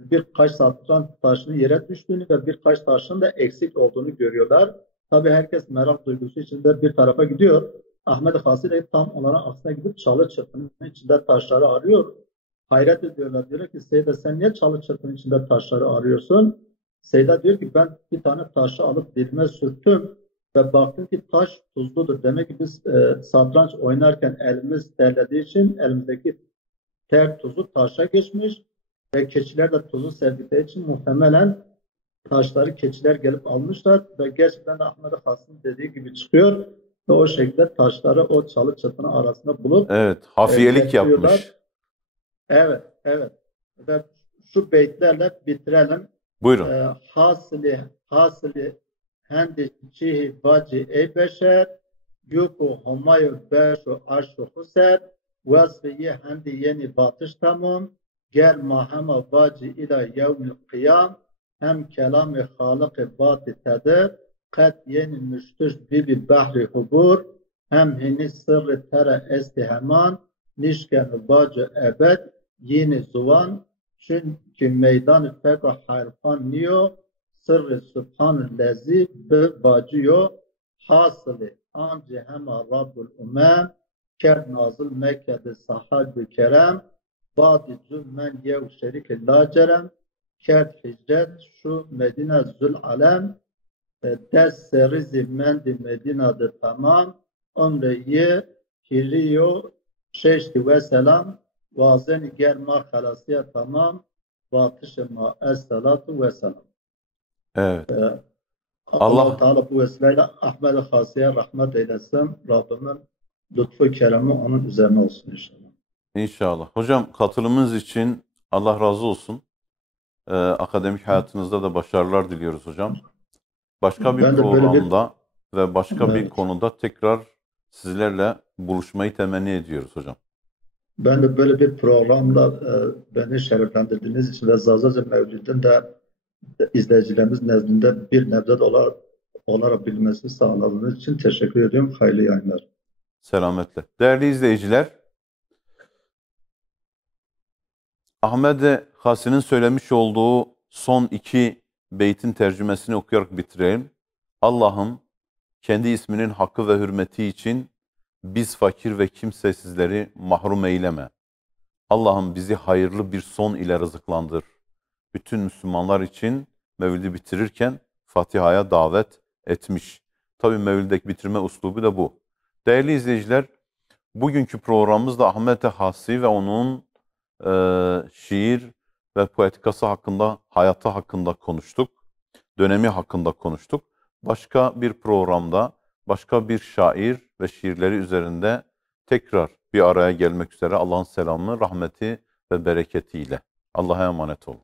birkaç satranç taşının yere düştüğünü ve birkaç taşın da eksik olduğunu görüyorlar. Tabii herkes merak duygusu içinde bir tarafa gidiyor. Ahmet Hasi de tam onların aksine gidip çalı çırpının içinde taşları arıyor. Hayret ediyorlar. Diyor ki Seyda sen niye çalı çırpının içinde taşları arıyorsun? Seyda diyor ki ben bir tane taşı alıp dilime sürttüm ve baktım ki taş tuzludur. Demek ki biz satranç oynarken elimiz terlediği için elimizdeki ter tuzu taşa geçmiş ve keçiler de tuzu sevdikleri için muhtemelen taşları keçiler gelip almışlar ve gerçekten de Ahmet Hasan'ın dediği gibi çıkıyor ve o şekilde taşları o çalı çırpının arasında bulup Evet, hafiyelik getiriyorlar. yapmış. Evet, evet. Ve şu beytlerle bitirelim. Buyurun. Hasili hendi çihi vacı ey beşer yuku homayu beşu arşu huser vasfiye hendi yeni batış tamam gel mahema vacı ila yevmil kıyam hem kelam-ı halık-ı batı teder kat yeni müştüş bibi bahri hubur hem hini sırrı tere esti heman nişken bacı ebed yeni zuvan çünkü meydan feka harfan niyo sırrı subhanı lezi be bacıyor hasılı anci hema Rabbul umem ker nazıl Mekke'de sahabi kerem badi zülmen yev şerik la cerem kert hicret şu Medine zül alem dest serizi mendi Medine'de tamam ömreyi hiriyo şeşti ve selam vazen germa halasiye tamam batış ma es-salatu ve selam. Evet. Allah Teala bu vesileyle Ahmet Hasi'ye rahmet eylesin. Rabbimin lütfu keremi onun üzerine olsun inşallah. İnşallah. Hocam katılımınız için Allah razı olsun. Akademik hayatınızda da başarılar diliyoruz hocam. Başka bir programda ve başka bir konuda tekrar sizlerle buluşmayı temenni ediyoruz hocam. Ben de böyle bir programla beni şereflendirdiğiniz için ve Zazaca Mevlid'in de izleyicilerimiz nezdinde bir nebze olarak bilmesini sağladığınız için teşekkür ediyorum. Hayırlı yayınlar. Selametle. Değerli izleyiciler, Ahmet Hasi'nin söylemiş olduğu son iki beytin tercümesini okuyarak bitirelim. Allah'ım kendi isminin hakkı ve hürmeti için biz fakir ve kimsesizleri mahrum eyleme. Allah'ım bizi hayırlı bir son ile rızıklandır. Bütün Müslümanlar için Mevlid'i bitirirken Fatiha'ya davet etmiş. Tabii Mevlid'deki bitirme uslubu da bu. Değerli izleyiciler, bugünkü programımızda Ahmet Hasi ve onun şiir ve poetikası hakkında, hayatı hakkında konuştuk. Dönemi hakkında konuştuk. Başka bir programda, başka bir şair ve şiirleri üzerinde tekrar bir araya gelmek üzere Allah'ın selamı, rahmeti ve bereketiyle. Allah'a emanet olun.